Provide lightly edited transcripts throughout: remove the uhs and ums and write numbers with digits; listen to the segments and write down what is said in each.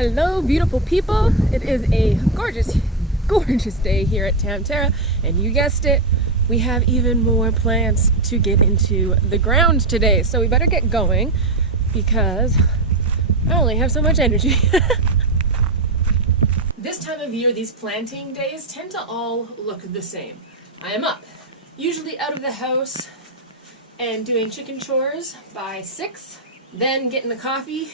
Hello, beautiful people. It is a gorgeous, gorgeous day here at Tamtara, and you guessed it, we have even more plants to get into the ground today. So we better get going because I only have so much energy. This time of year, these planting days tend to all look the same. I am up, usually out of the house and doing chicken chores by 6, then getting the coffee,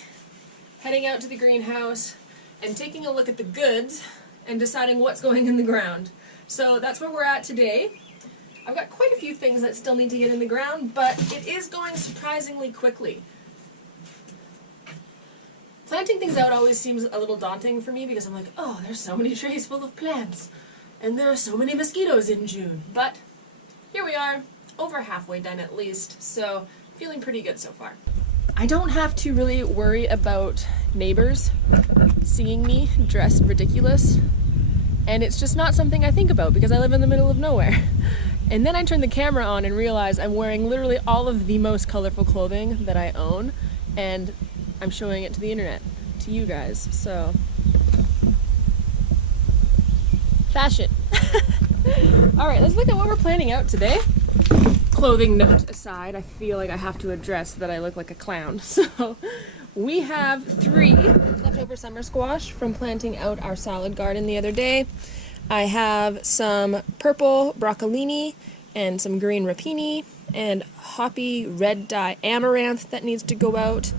heading out to the greenhouse, and taking a look at the goods and deciding what's going in the ground. So that's where we're at today. I've got quite a few things that still need to get in the ground, but it is going surprisingly quickly. Planting things out always seems a little daunting for me because I'm like, oh, there's so many trays full of plants, and there are so many mosquitoes in June. But here we are, over halfway done at least, so feeling pretty good so far. I don't have to really worry about neighbors seeing me dressed ridiculous, and it's just not something I think about because I live in the middle of nowhere. And then I turn the camera on and realize I'm wearing literally all of the most colorful clothing that I own, and I'm showing it to the internet, to you guys, so fashion. Alright, let's look at what we're planning out today. Clothing note aside, I feel like I have to address that I look like a clown. So we have 3 leftover summer squash from planting out our salad garden the other day. I have some purple broccolini and some green rapini and hoppy red dye amaranth that needs to go out,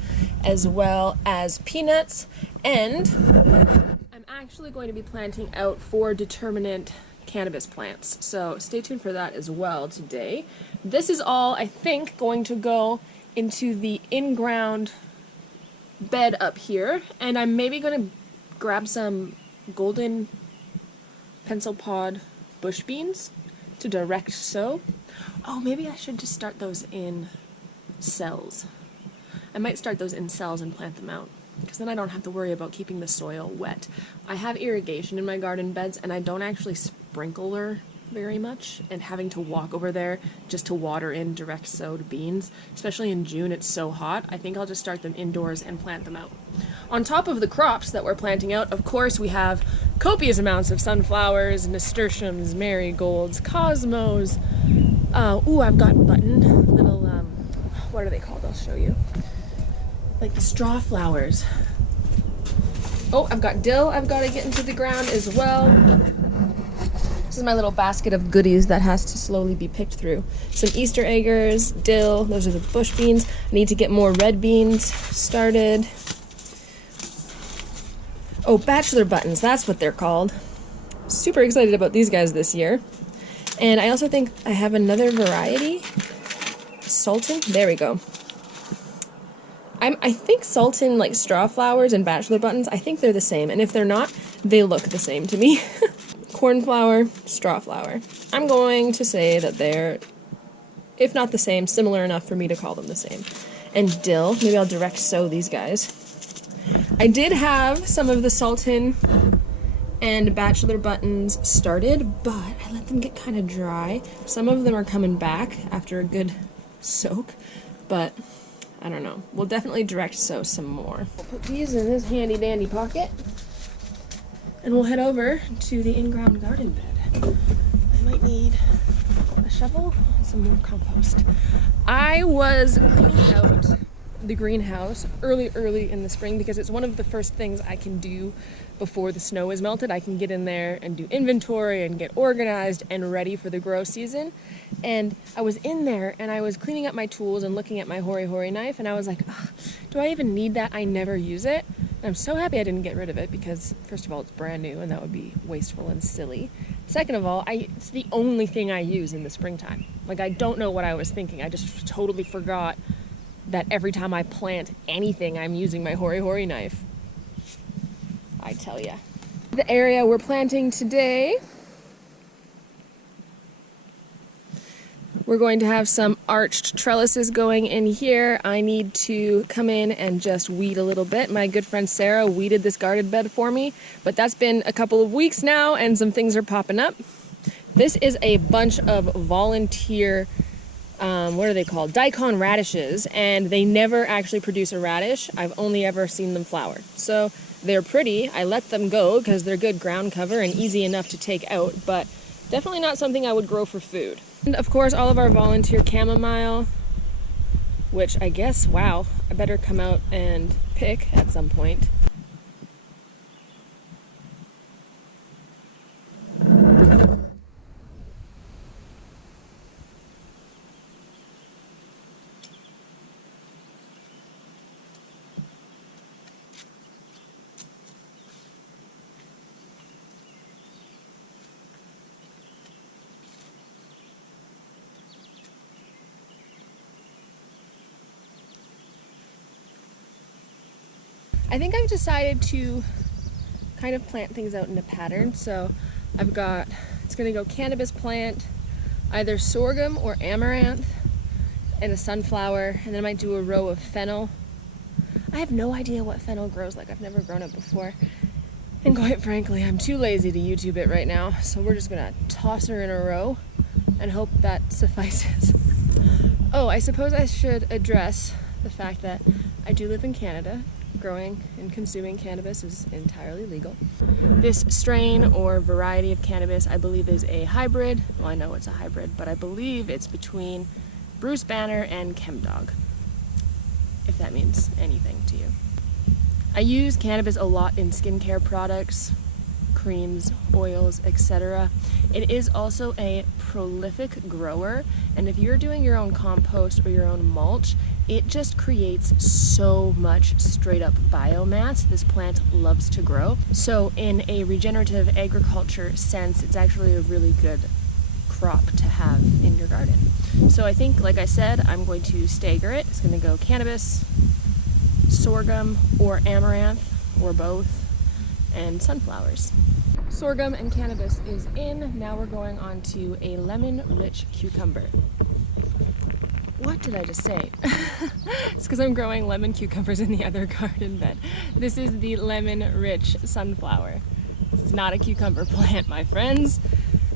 as well as peanuts. And I'm actually going to be planting out 4 determinate cannabis plants, so stay tuned for that as well today. This is all, I think, going to go into the in-ground bed up here, and I'm maybe going to grab some golden pencil pod bush beans to direct sow. Oh, maybe I should just start those in cells. I might start those in cells and plant them out, because then I don't have to worry about keeping the soil wet. I have irrigation in my garden beds, and I don't actually sprinkler very much, and having to walk over there just to water in direct sowed beans, especially in June, it's so hot. I think I'll just start them indoors and plant them out. On top of the crops that we're planting out, of course, we have copious amounts of sunflowers, nasturtiums, marigolds, cosmos. Ooh, I've got button little, what are they called? I'll show you. Like the straw flowers. Oh, I've got dill I've got to get into the ground as well. This is my little basket of goodies that has to slowly be picked through. Some Easter eggers, dill, those are the bush beans. I need to get more red beans started. Oh, bachelor buttons, that's what they're called. Super excited about these guys this year. And I also think I have another variety. Sultan, there we go. I think Sultan, like straw flowers and bachelor buttons, I think they're the same. And if they're not, they look the same to me. Cornflower, straw flower. I'm going to say that they're, if not the same, similar enough for me to call them the same. And dill, maybe I'll direct sow these guys. I did have some of the Sultan and bachelor buttons started, but I let them get kind of dry. Some of them are coming back after a good soak, but I don't know. We'll definitely direct sow some more. We'll put these in this handy dandy pocket, and we'll head over to the in-ground garden bed. I might need a shovel and some more compost. I was cleaning out the greenhouse early in the spring because it's one of the first things I can do before the snow is melted. I can get in there and do inventory and get organized and ready for the grow season. And I was in there and I was cleaning up my tools and looking at my hori knife, and I was like, do I even need that? I never use it. And I'm so happy I didn't get rid of it because, first of all, it's brand new and that would be wasteful and silly. Second of all, it's the only thing I use in the springtime. Like, I don't know what I was thinking. I just totally forgot that every time I plant anything, I'm using my hori knife. I tell ya. The area we're planting today, we're going to have some arched trellises going in here. I need to come in and just weed a little bit. My good friend Sarah weeded this garden bed for me, but that's been a couple of weeks now and some things are popping up. This is a bunch of volunteer what are they called? Daikon radishes, and they never actually produce a radish. I've only ever seen them flower. So They're pretty. I let them go because they're good ground cover and easy enough to take out, but definitely not something I would grow for food. And of course, all of our volunteer chamomile, which I guess, wow, I better come out and pick at some point. I think I've decided to kind of plant things out in a pattern. So I've got, it's gonna go cannabis plant, either sorghum or amaranth, and a sunflower, and then I might do a row of fennel. I have no idea what fennel grows like. I've never grown it before. And quite frankly, I'm too lazy to YouTube it right now. So we're just gonna toss her in a row and hope that suffices. Oh, I suppose I should address the fact that I do live in Canada. Growing and consuming cannabis is entirely legal. This strain or variety of cannabis, I believe, is a hybrid. Well, I know it's a hybrid, but I believe it's between Bruce Banner and Chemdog, if that means anything to you. I use cannabis a lot in skincare products, creams, oils, etc. It is also a prolific grower, and if you're doing your own compost or your own mulch, it just creates so much straight up biomass. This plant loves to grow. So in a regenerative agriculture sense, it's actually a really good crop to have in your garden. So I think, like I said, I'm going to stagger it. It's gonna go cannabis, sorghum, or amaranth, or both, and sunflowers. Sorghum and cannabis is in. Now we're going on to a lemon-rich cucumber. What did I just say? It's because I'm growing lemon cucumbers in the other garden bed. This is the lemon-rich sunflower. This is not a cucumber plant, my friends.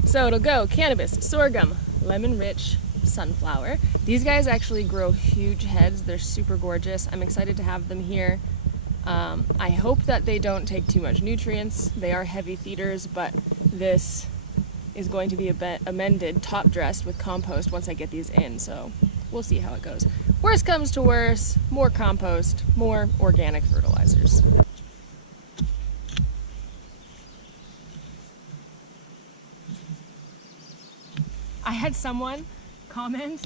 So it'll go cannabis, sorghum, lemon-rich sunflower. These guys actually grow huge heads. They're super gorgeous. I'm excited to have them here. I hope that they don't take too much nutrients. They are heavy feeders, but this is going to be amended, top dressed with compost once I get these in, so we'll see how it goes. Worst comes to worst, more compost, more organic fertilizers. I had someone comment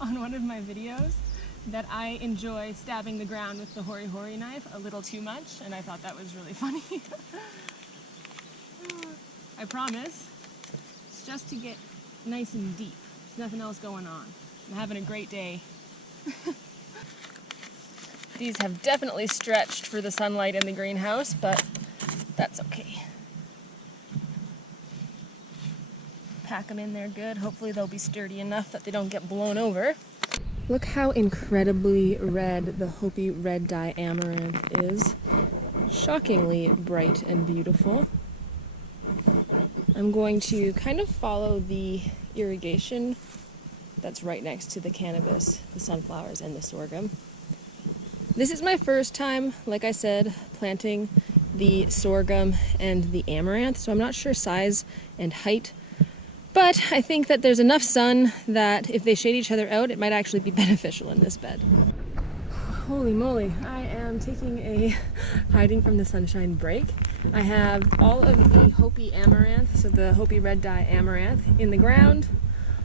on one of my videos that I enjoy stabbing the ground with the hori hori knife a little too much, and I thought that was really funny. I promise, it's just to get nice and deep. There's nothing else going on. I'm having a great day. These have definitely stretched for the sunlight in the greenhouse, but that's okay. Pack them in there good. Hopefully they'll be sturdy enough that they don't get blown over. Look how incredibly red the Hopi red dye amaranth is. Shockingly bright and beautiful. I'm going to kind of follow the irrigation that's right next to the cannabis, the sunflowers, and the sorghum. This is my first time, like I said, planting the sorghum and the amaranth, so I'm not sure size and height, but I think that there's enough sun that if they shade each other out, it might actually be beneficial in this bed. Holy moly, I am taking a hiding from the sunshine break. I have all of the Hopi amaranth, so the Hopi red dye amaranth in the ground,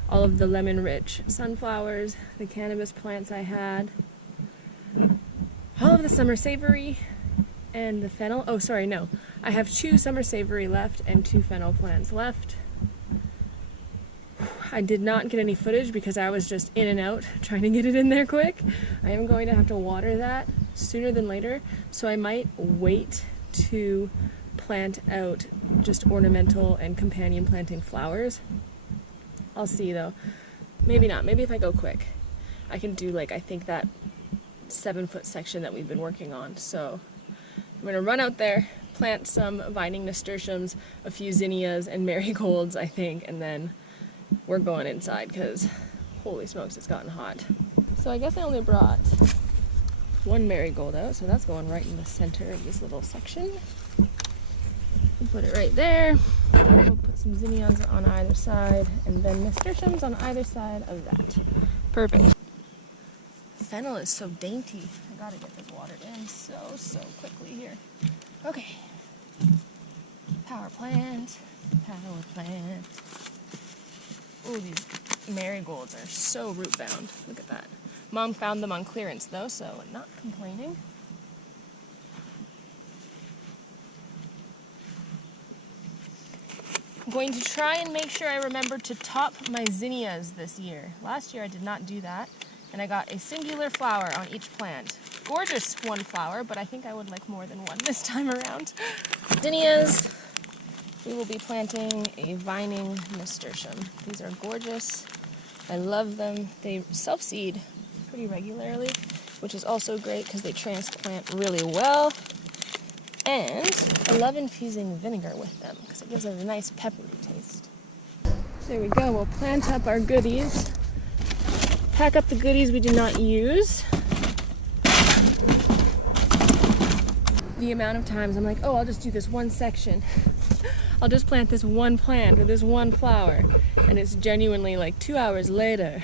all of the lemon-rich sunflowers, the cannabis plants I had, all of the summer savory, and the fennel. Oh, sorry, no. I have 2 summer savory left and 2 fennel plants left. I did not get any footage because I was just in and out trying to get it in there quick. I am going to have to water that sooner than later, so I might wait to plant out just ornamental and companion planting flowers. I'll see though. Maybe not. Maybe if I go quick, I can do like, I think that 7-foot section that we've been working on. So I'm gonna run out there, plant some vining nasturtiums, a few zinnias and marigolds, I think, and then we're going inside because holy smokes, it's gotten hot. So I guess I only brought one marigold out, so that's going right in the center of this little section. We'll put it right there. We'll put some zinnias on either side, and then nasturtiums on either side of that. Perfect. Fennel is so dainty. I gotta get this watered in so quickly here. Okay. Power plant. Power plant. Oh, these marigolds are so root bound. Look at that. Mom found them on clearance though, so not complaining. I'm going to try and make sure I remember to top my zinnias this year. Last year I did not do that, and I got a singular flower on each plant. Gorgeous one flower, but I think I would like more than one this time around. Zinnias, we will be planting a vining nasturtium. These are gorgeous. I love them. They self-seed pretty regularly, which is also great because they transplant really well. And I love infusing vinegar with them because it gives it a nice peppery taste. There we go. We'll plant up our goodies. Pack up the goodies we do not use. The amount of times I'm like, oh, I'll just do this one section. I'll just plant this one plant or this one flower. And it's genuinely like 2 hours later.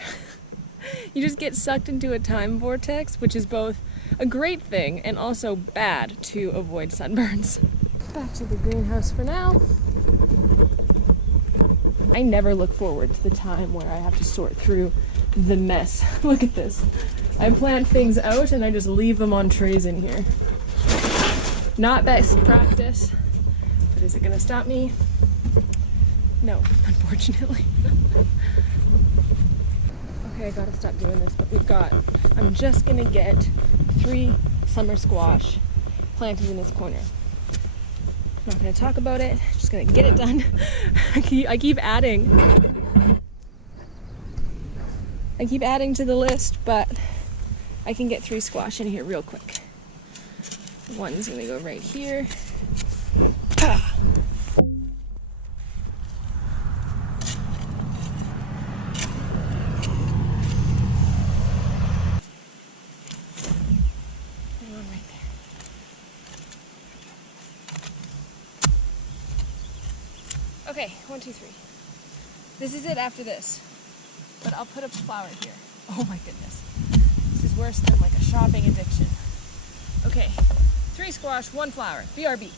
You just get sucked into a time vortex, which is both a great thing and also bad to avoid sunburns. Back to the greenhouse for now. I never look forward to the time where I have to sort through the mess. Look at this. I plant things out and I just leave them on trays in here. Not best practice, but is it gonna stop me? No, unfortunately. Okay, I gotta stop doing this, but I'm just gonna get 3 summer squash planted in this corner. I'm not gonna talk about it, just gonna get it done. I keep adding to the list, but I can get 3 squash in here real quick. One's gonna go right here. Ah. Okay, 1, 2, 3. This is it after this, but I'll put a flower here. Oh my goodness. This is worse than like a shopping addiction. Okay, 3 squash, 1 flower, BRB.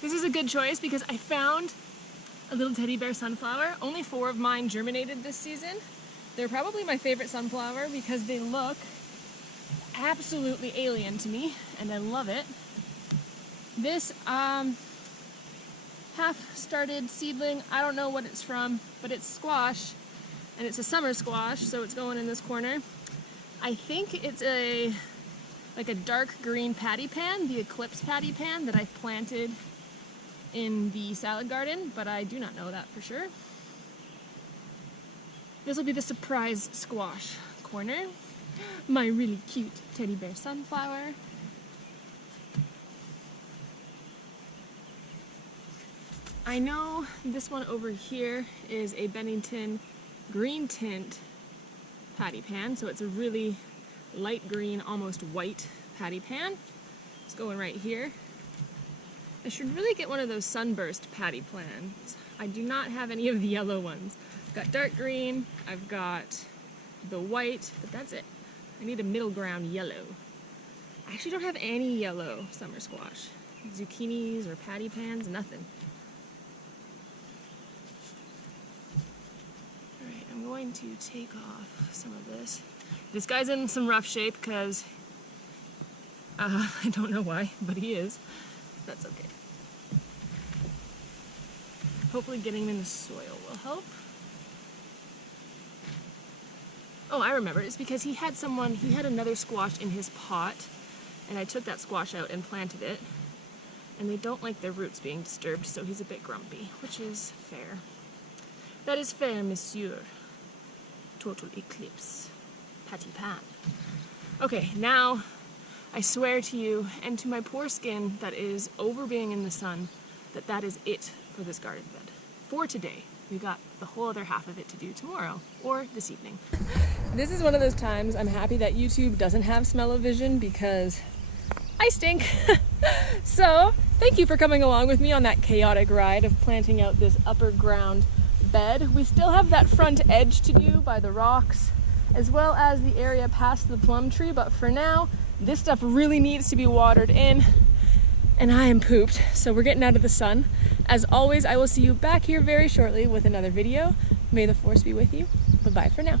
This is a good choice because I found a little teddy bear sunflower. Only 4 of mine germinated this season. They're probably my favorite sunflower because they look absolutely alien to me, and I love it. This half-started seedling, I don't know what it's from, but it's squash, and it's a summer squash, so it's going in this corner. I think it's like a dark green patty pan, the Eclipse patty pan that I planted in the salad garden, but I do not know that for sure. This will be the surprise squash corner. My really cute teddy bear sunflower. I know this one over here is a Bennington green tint patty pan, so it's a really light green, almost white patty pan. It's going right here. I should really get one of those sunburst patty pans. I do not have any of the yellow ones. I've got dark green, I've got the white, but that's it. I need a middle ground yellow. I actually don't have any yellow summer squash. Zucchinis or patty pans, nothing. Alright, I'm going to take off some of this. This guy's in some rough shape because I don't know why, but he is. That's okay. Hopefully getting him in the soil will help. Oh, I remember. It's because he had another squash in his pot, and I took that squash out and planted it. And they don't like their roots being disturbed, so he's a bit grumpy, which is fair. That is fair, monsieur. Total eclipse. Patty pan. Okay, now I swear to you, and to my poor skin that is over being in the sun, that is it for this garden bed. For today. We got the whole other half of it to do tomorrow, or this evening. This is one of those times I'm happy that YouTube doesn't have smell-o-vision because I stink. So thank you for coming along with me on that chaotic ride of planting out this upper ground bed. We still have that front edge to do by the rocks, as well as the area past the plum tree, but for now, this stuff really needs to be watered in, and I am pooped, so we're getting out of the sun. As always, I will see you back here very shortly with another video. May the force be with you. Bye-bye for now.